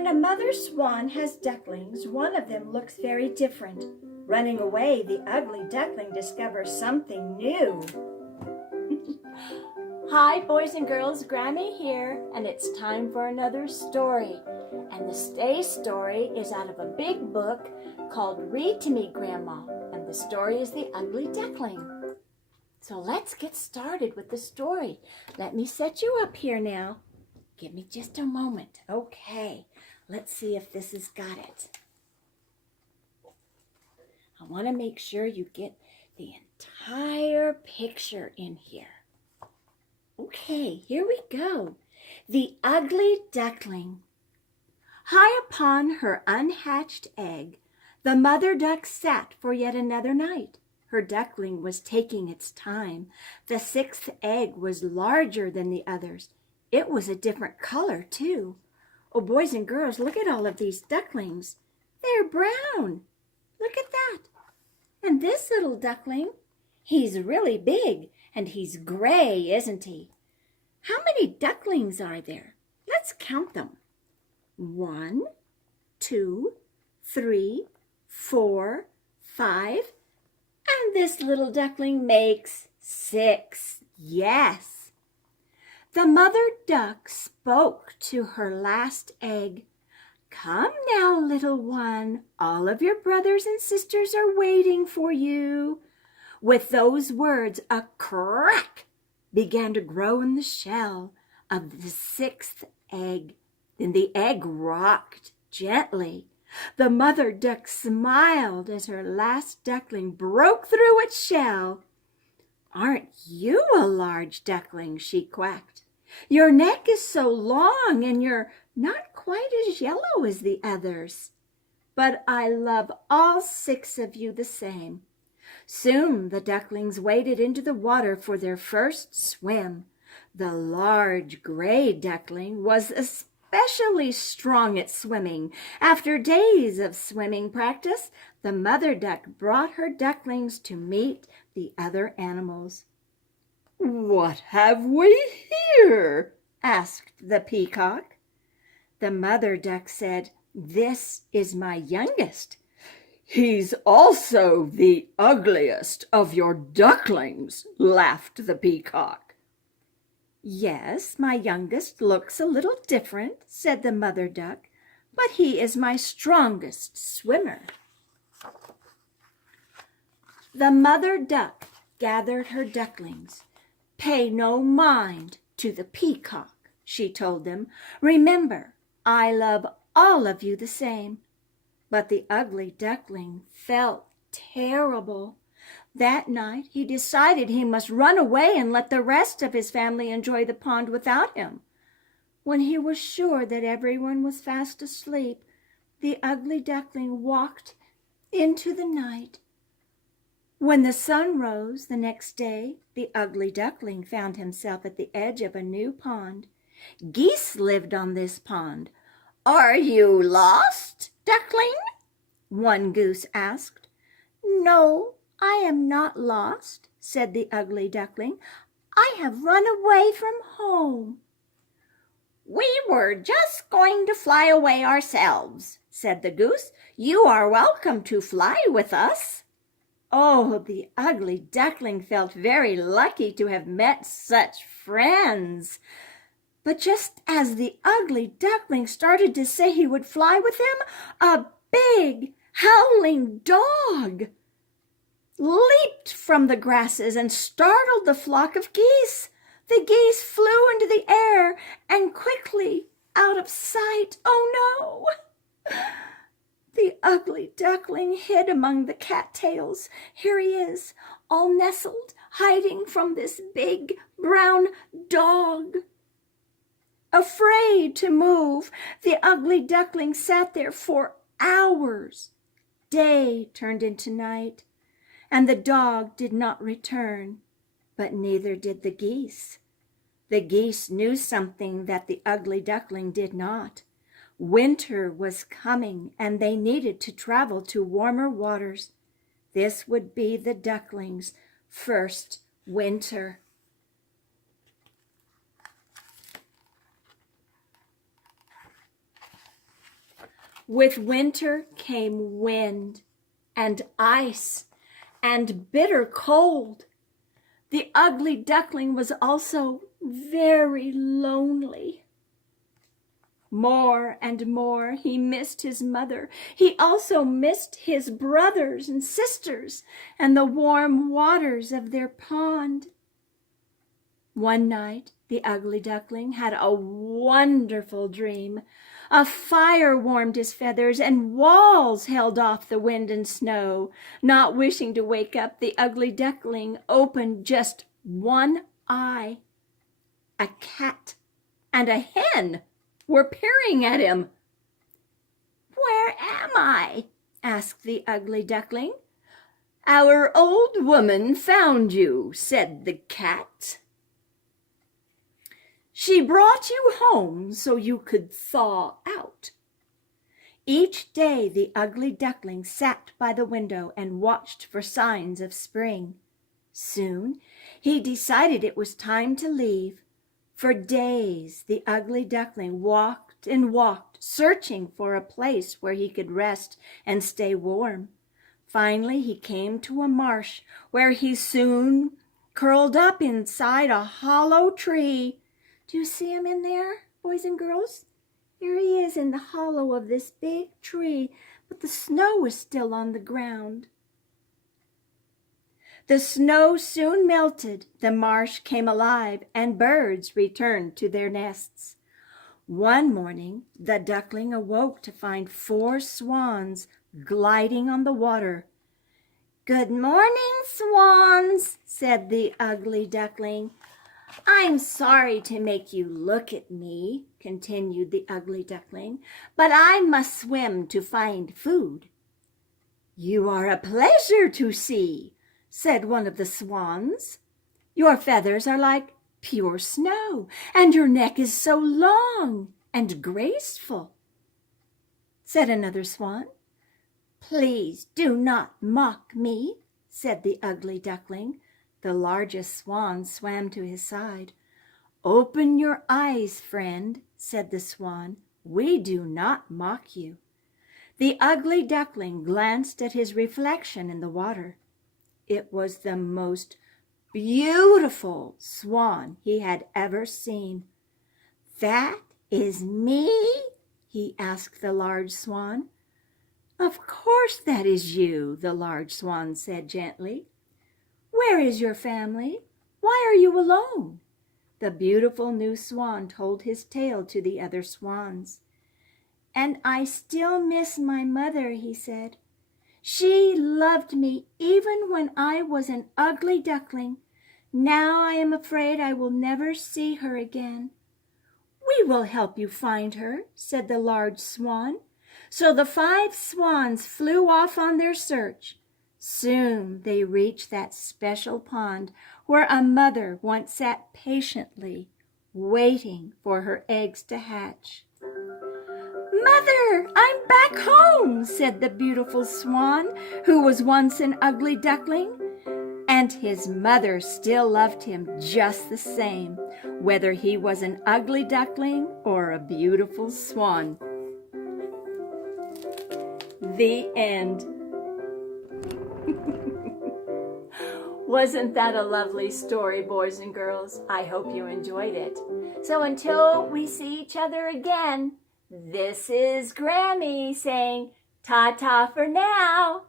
When a mother swan has ducklings, one of them looks very different. Running away, the ugly duckling discovers something new. Hi, boys and girls, Grammie here, and it's time for another story. And today's story is out of a big book called Read to Me, Grandma, and the story is The Ugly Duckling. So let's get started with the story. Let me set you up here now. Give me just a moment. Okay, let's see if this has got it. I want to make sure you get the entire picture in here. Okay, here we go. The Ugly Duckling. High upon her unhatched egg, the mother duck sat for yet another night. Her duckling was taking its time. The sixth egg was larger than the others. It was a different color, too. Oh, boys and girls, look at all of these ducklings. They're brown. Look at that. And this little duckling, he's really big, and he's gray, isn't he? How many ducklings are there? Let's count them. 1, 2, 3, 4, 5, and this little duckling makes 6. Yes. The mother duck spoke to her last egg. Come now, little one, all of your brothers and sisters are waiting for you. With those words, a crack began to grow in the shell of the sixth egg. Then the egg rocked gently. The mother duck smiled as her last duckling broke through its shell. Aren't you a large duckling? She quacked. Your neck is so long and you're not quite as yellow as the others. But I love all 6 of you the same. Soon the ducklings waded into the water for their first swim. The large gray duckling was especially strong at swimming. After days of swimming practice, the mother duck brought her ducklings to meet the other animals. What have we here? Asked the peacock. The mother duck said, This is my youngest. He's also the ugliest of your ducklings, laughed the peacock. Yes, my youngest looks a little different, said the mother duck, but he is my strongest swimmer. The mother duck gathered her ducklings. Pay no mind to the peacock, she told them. Remember, I love all of you the same. But the ugly duckling felt terrible. That night he decided he must run away and let the rest of his family enjoy the pond without him. When he was sure that everyone was fast asleep, the ugly duckling walked into the night. When the sun rose the next day, the ugly duckling found himself at the edge of a new pond. Geese lived on this pond. Are you lost, duckling? One goose asked. No, I am not lost, said the ugly duckling. I have run away from home. We were just going to fly away ourselves, said the goose. You are welcome to fly with us. Oh, the ugly duckling felt very lucky to have met such friends. But just as the ugly duckling started to say he would fly with him, a big, howling dog leaped from the grasses and startled the flock of geese. The geese flew into the air and quickly out of sight. Oh, no! The ugly duckling hid among the cattails. Here he is, all nestled, hiding from this big brown dog. Afraid to move, the ugly duckling sat there for hours. Day turned into night, and the dog did not return, but neither did the geese. The geese knew something that the ugly duckling did not. Winter was coming, and they needed to travel to warmer waters. This would be the ducklings' first winter. With winter came wind and ice and bitter cold. The ugly duckling was also very lonely. More and more he missed his mother. He also missed his brothers and sisters and the warm waters of their pond. One night, the ugly duckling had a wonderful dream. A fire warmed his feathers and walls held off the wind and snow. Not wishing to wake up, the ugly duckling opened just one eye. A cat and a hen were peering at him. "Where am I?" asked the ugly duckling. "Our old woman found you," said the cat. "She brought you home so you could thaw out." Each day the ugly duckling sat by the window and watched for signs of spring. Soon he decided it was time to leave. For days the ugly duckling walked and walked, searching for a place where he could rest and stay warm. Finally he came to a marsh where he soon curled up inside a hollow tree. Do you see him in there, boys and girls? Here he is in the hollow of this big tree, but the snow is still on the ground. The snow soon melted, the marsh came alive, and birds returned to their nests. One morning, the duckling awoke to find 4 swans gliding on the water. "Good morning, swans," said the ugly duckling. "I'm sorry to make you look at me," continued the ugly duckling, "but I must swim to find food." "You are a pleasure to see," said one of the swans. "Your feathers are like pure snow, and your neck is so long and graceful," said another swan. "Please do not mock me," said the ugly duckling. The largest swan swam to his side. "Open your eyes, friend," said the swan. "We do not mock you." The ugly duckling glanced at his reflection in the water. It was the most beautiful swan he had ever seen. "That is me?" he asked the large swan. "Of course that is you," the large swan said gently. "Where is your family? Why are you alone?" The beautiful new swan told his tale to the other swans. "And I still miss my mother," he said. "She loved me even when I was an ugly duckling. Now I am afraid I will never see her again." "We will help you find her," said the large swan. So the 5 swans flew off on their search. Soon they reached that special pond where a mother once sat patiently waiting for her eggs to hatch. "Mother, I'm back home," said the beautiful swan who was once an ugly duckling. And his mother still loved him just the same, whether he was an ugly duckling or a beautiful swan. The end. Wasn't that a lovely story, boys and girls? I hope you enjoyed it. So until we see each other again, this is Grammie saying ta-ta for now.